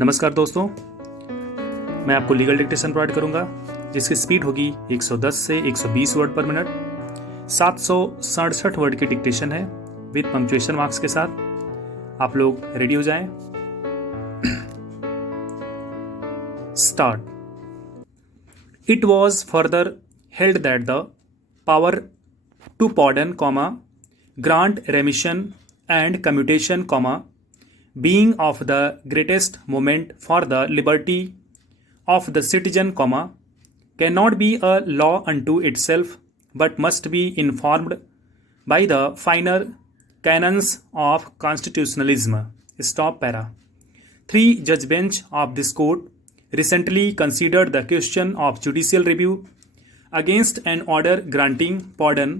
नमस्कार दोस्तों, मैं आपको लीगल डिक्टेशन प्रोवाइड करूंगा जिसकी स्पीड होगी 110 से 120 वर्ड पर मिनट। 767 वर्ड की डिक्टेशन है विद पंक्चुएशन मार्क्स के साथ। आप लोग रेडी हो जाएं। Start. It was further held that the power to pardon, grant remission and commutation, being of the greatest moment for the liberty of the citizen, cannot be a law unto itself, but must be informed by the finer canons of constitutionalism. Stop para. 3 judge bench of this court recently considered the question of judicial review against an order granting pardon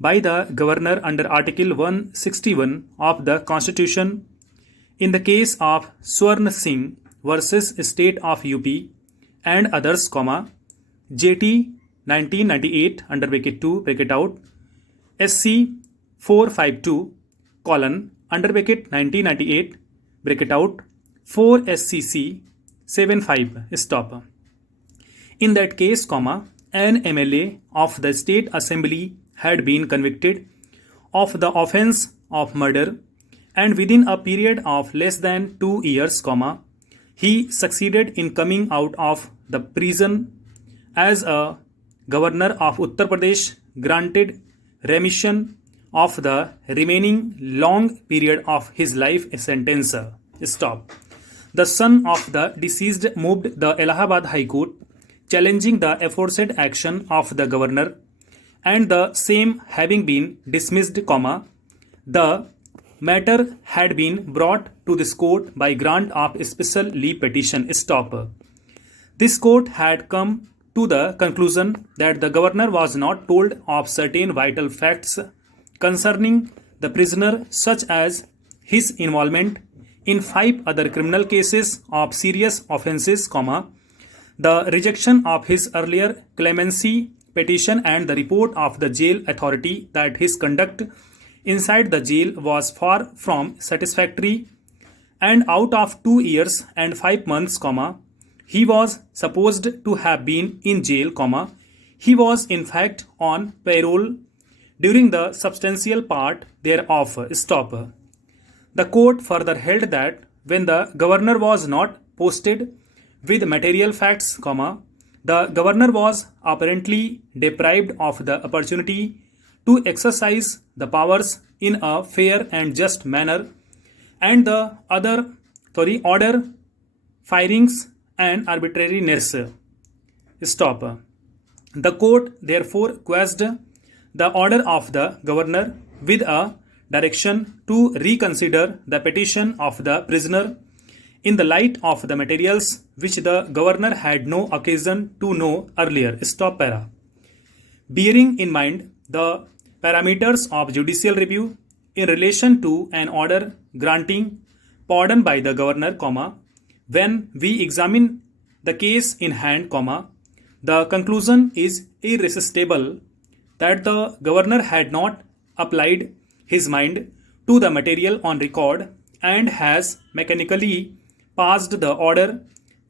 by the governor under Article 161 of the Constitution in the case of Swarn Singh versus State of UP and others, jate 1998 under bracket 2 bracket out SC 452 under bracket 1998 bracket out 4 SCC 75 stop. In that case, an MLA of the State Assembly had been convicted of the offence of murder, and within a period of less than 2 years, he succeeded in coming out of the prison as a governor of Uttar Pradesh granted remission of the remaining long period of his life sentence. Stop. The son of the deceased moved the Allahabad High Court challenging the aforesaid action of the governor, and the same having been dismissed, the matter had been brought to this court by grant of special leave petition. Stop. This court had come to the conclusion that the governor was not told of certain vital facts concerning the prisoner, such as his involvement in 5 other criminal cases of serious offences, the rejection of his earlier clemency petition, and the report of the jail authority that his conduct inside the jail was far from satisfactory, and out of 2 years and 5 months, he was supposed to have been in jail, he was in fact on parole during the substantial part thereof. Stop. The court further held that when the governor was not posted with material facts, the governor was apparently deprived of the opportunity to exercise the powers in a fair and just manner, and the order firings and arbitrariness. Stop. The court therefore quashed the order of the governor with a direction to reconsider the petition of the prisoner in the light of the materials which the governor had no occasion to know earlier. Stop para. Bearing in mind the parameters of judicial review in relation to an order granting pardon by the governor, when we examine the case in hand, the conclusion is irresistible that the governor had not applied his mind to the material on record and has mechanically passed the order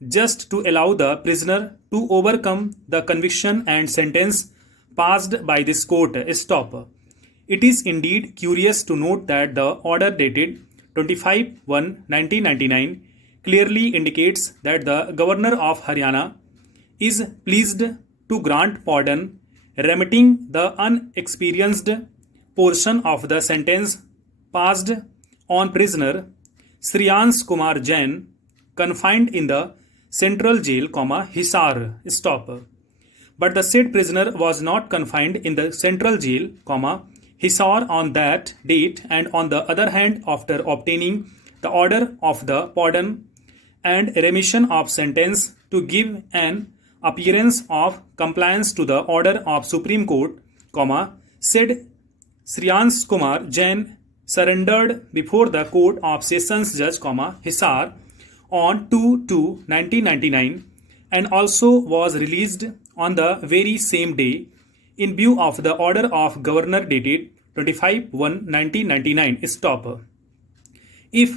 just to allow the prisoner to overcome the conviction and sentence passed by this court. Stop. It is indeed curious to note that the order dated 25/1/1999 clearly indicates that the governor of Haryana is pleased to grant pardon, remitting the unexperienced portion of the sentence passed on prisoner Shriyans Kumar Jain, confined in the central jail, Hisar. Stop. But the said prisoner was not confined in the central jail, Hisar on that date, and on the other hand, after obtaining the order of the pardon and remission of sentence to give an appearance of compliance to the order of Supreme Court, said Shriyans Kumar Jain surrendered before the Court of Sessions Judge, Hisar on 2/2/1999, and also was released on the very same day in view of the order of governor dated 25/1/1999. Stop. If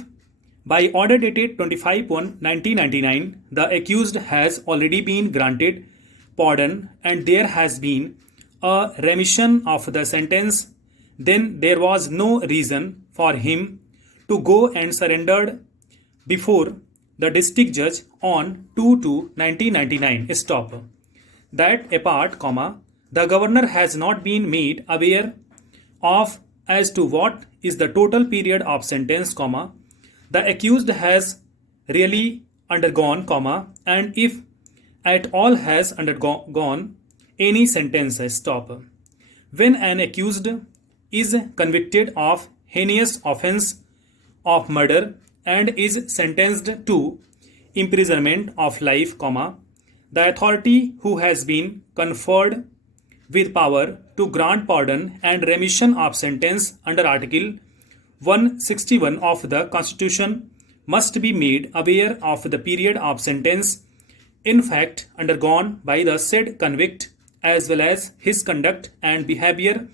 By order dated 25/1/1999, the accused has already been granted pardon and there has been a remission of the sentence. Then there was no reason for him to go and surrender before the district judge on 2/2/1999. Stop. That apart, the governor has not been made aware of as to what is the total period of sentence, the accused has really undergone, and if at all has undergone any sentence. Stop. When an accused is convicted of heinous offense of murder and is sentenced to imprisonment of life, the authority who has been conferred with power to grant pardon and remission of sentence under Article 161 of the Constitution must be made aware of the period of sentence in fact undergone by the said convict as well as his conduct and behavior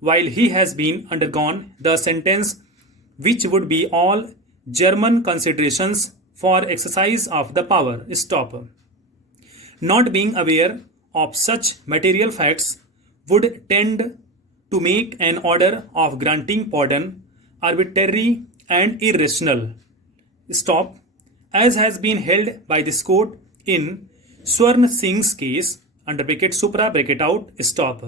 while he has been undergone the sentence, which would be all German considerations for exercise of the power. Stop. Not being aware of such material facts would tend to make an order of granting pardon arbitrary and irrational. Stop. As has been held by this court in Swarn Singh's case, under bracket supra bracket out, stop.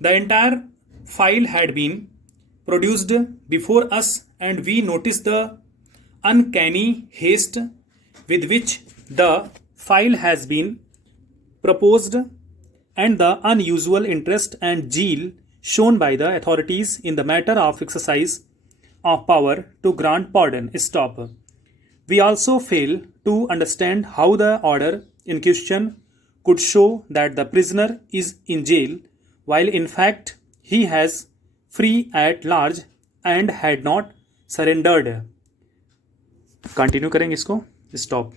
The entire file had been produced before us and we noticed the uncanny haste with which the file has been proposed and the unusual interest and zeal shown by the authorities in the matter of exercise of power to grant pardon. Stop. We also fail to understand how the order in question could show that the prisoner is in jail while in fact he has free at large and had not surrendered. Continue करेंगे इसको. Stop.